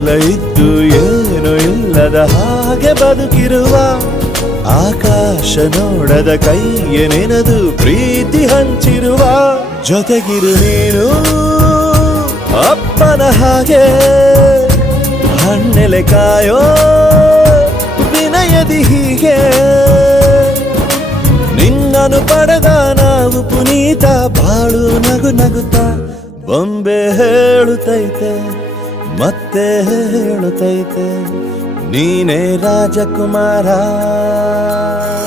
ಇದ್ದು ಏನು ಇಲ್ಲದ ಹಾಗೆ ಬದುಕಿರುವ ಆಕಾಶ ನೋಡದ ಕೈಯ ನೆನೆದು ಪ್ರೀತಿ ಹಂಚಿರುವ ಜೊತೆಗಿರು ನೀನು ಅಪ್ಪನ ಹಾಗೆ ಹಣ್ಣೆಲೆ ಕಾಯೋ ವಿನಯದಿ ಹೀಗೆ ನಿನ್ನನು ಪಡೆದ ನಾವು ಪುನೀತ ಬಾಳು ನಗು ನಗುತ್ತಾ ಬೊಂಬೆ ಹೇಳುತ್ತೈತೆ ಮತ್ತೆ ಹೇಳುತ್ತೈತೆ ನೀನೇ ರಾಜಕುಮಾರ.